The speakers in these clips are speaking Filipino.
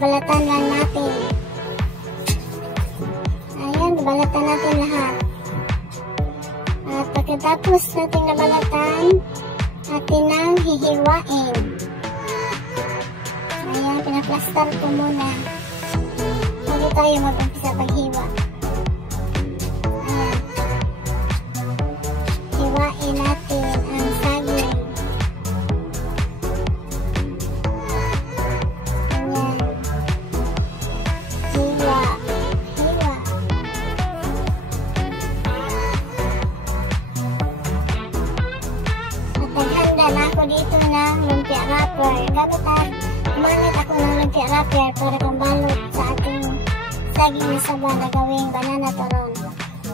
babalatan lang natin. Ayan, babalatan natin lahat. At pagkatapos natin nabalatan, atin nang hihiwain. Ayan, pinaplastar ko muna bago tayo mag-umpisa paghiwa. Ayan, hiwain natin ang saging. Ayan, hiwa, hiwa. At naghanda na ako dito ng lumpia wrapper. Gumanit ako ng lumpia wrapper para pambalot sa ating saging na saba na gawing banana turon.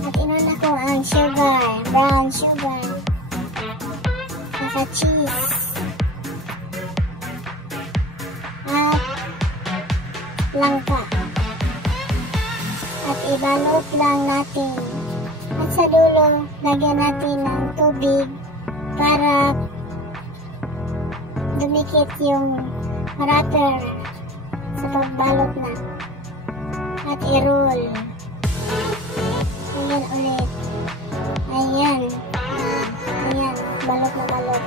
At inuna ko ang sugar, brown sugar, saka cheese, at langka. At ibalot lang natin. At sa dulo, lagyan natin ng tubig para dumikit yung wrapper sa pagbalot na. At i-roll. Ayan ulit. Ayan. Ayan. Balot na balot.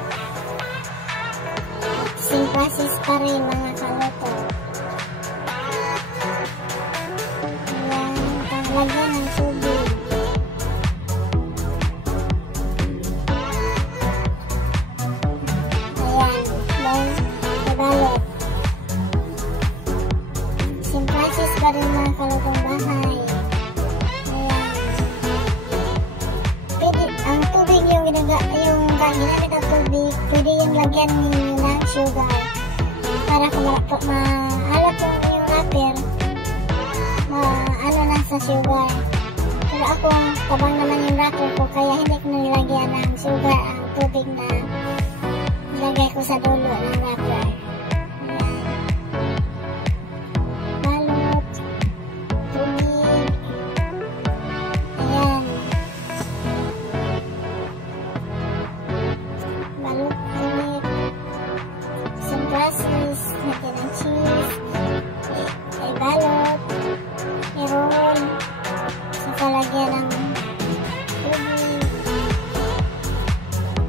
At same process pa rin mga kaluto. Ayan. Lagyan ng tubig. Ayan. Then, ibalot. Same process pa rin mga kalutong bahay. Ayan. Pwede, ang tubig yung ginamit ang tubig, pwede yung lagyan ninyo ng sugar para kung maalat yung wrapper, ano lang sa sugar. Pero ako, tabang naman yung wrapper ko, kaya hindi ko nilagyan ng sugar ang tubig na nilagay ko sa dulo ng wrapper. Process, natin ang cheese, ibalot, i-roll, saka lagyan ng tubig.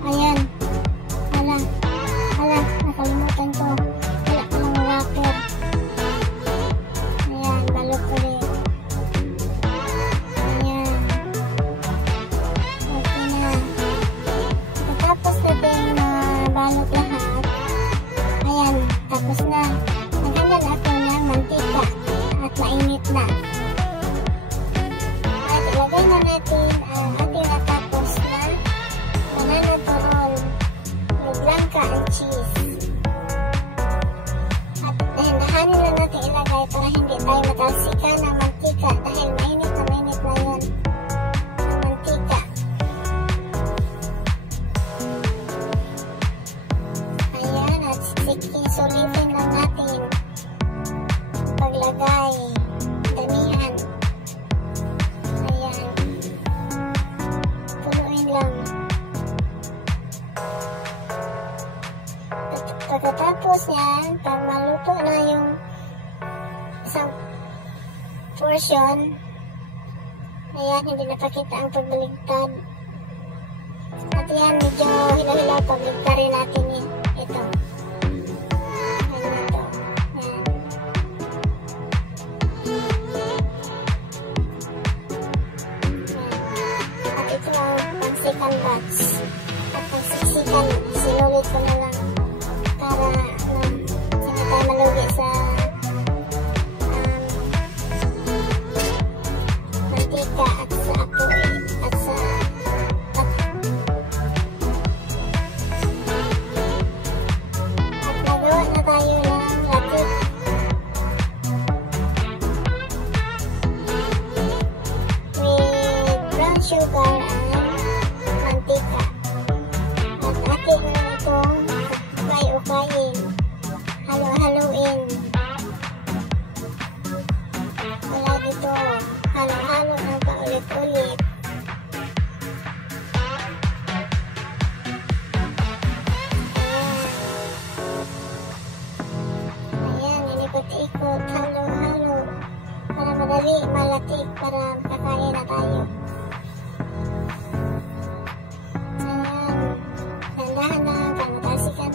Ayan. Hala, nakalimutan ko. Wala ko ng wrapper. Ayan, balot ulit. Ayan. Okay na. Pagkatapos natin balot lahat, ayan, tapos na. Naghanda na ako ng mantika at mainit na. At ilagay na natin ang ating natapos na banana turon with langka and cheese. At dahan-dahanin na natin ilagay para hindi tayo matalsikan ng mantika dahil mainit na yun ang mantika. Ayan, at sulitin lang natin paglagay, damihan. Ayan, tuluin lang. At pagkatapos yan, pag maluto na yung isang portion, ayan, hindi napakita ang pagbaligtad. At yan, medyo hilaw-hilaw, pagligtarin natin ito. Second batch. At pagsiksikan, sinulit ko na lang para hindi tayo malugi sa mantika at sa apoy at sa ikot-ikot, halo-halo, para madali malatik, para kakain na tayo. Ayan, dandahan lang, pagmatalsikan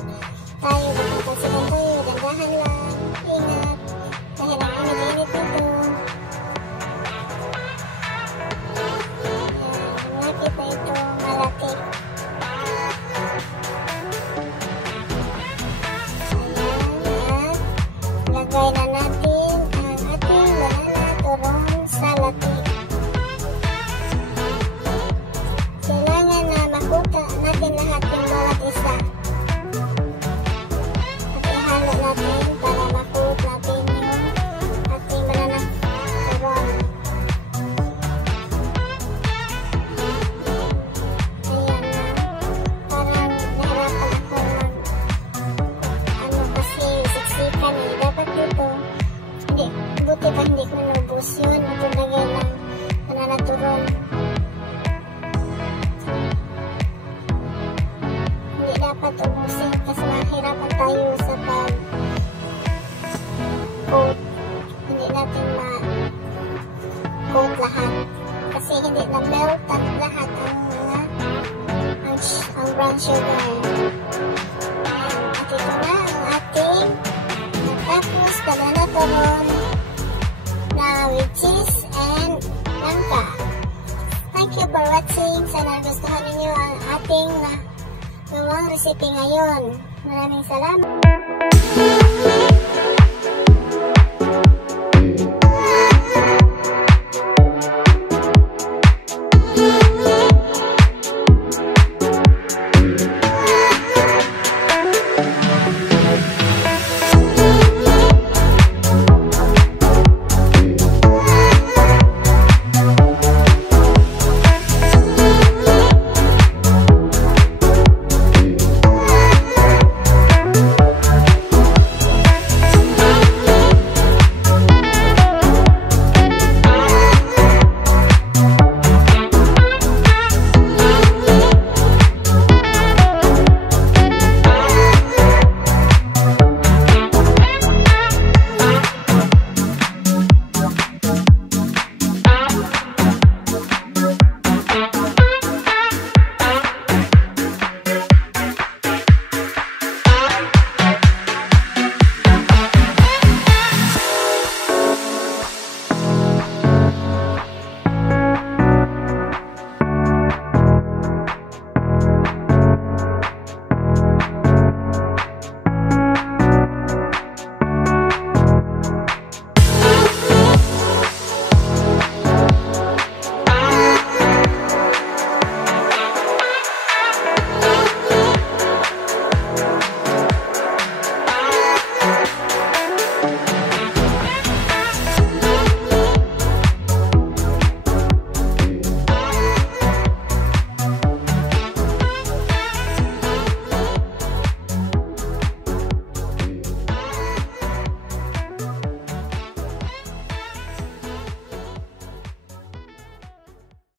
tayo, dandahan lang, ingat, dahil ang init-init nito. Ayan, lapit na ito, malatik. Lagay na natin ang ating banana turon sa latik. Kailangan na makuta natin lahat yung bawat isa. At ihalo natin para makuot natin yung ating banana turon. Ayan na. Parang nahirapan ako kasi siksikan eh. Dapat dito, buti pa hindi ko nubos yun. Ito lagay ng banana turon. Hindi dapat ubusin kasi mahirapan tayo sa pag-coat. Hindi natin ma-coat lahat. Kasi hindi na-melt lahat ang brown sugar. At ito na ang ating natapos banana turon na with cheese and langka. Thank you for watching. Sana gustuhan ninyo ang ating gawang recipe ngayon. Maraming salamat.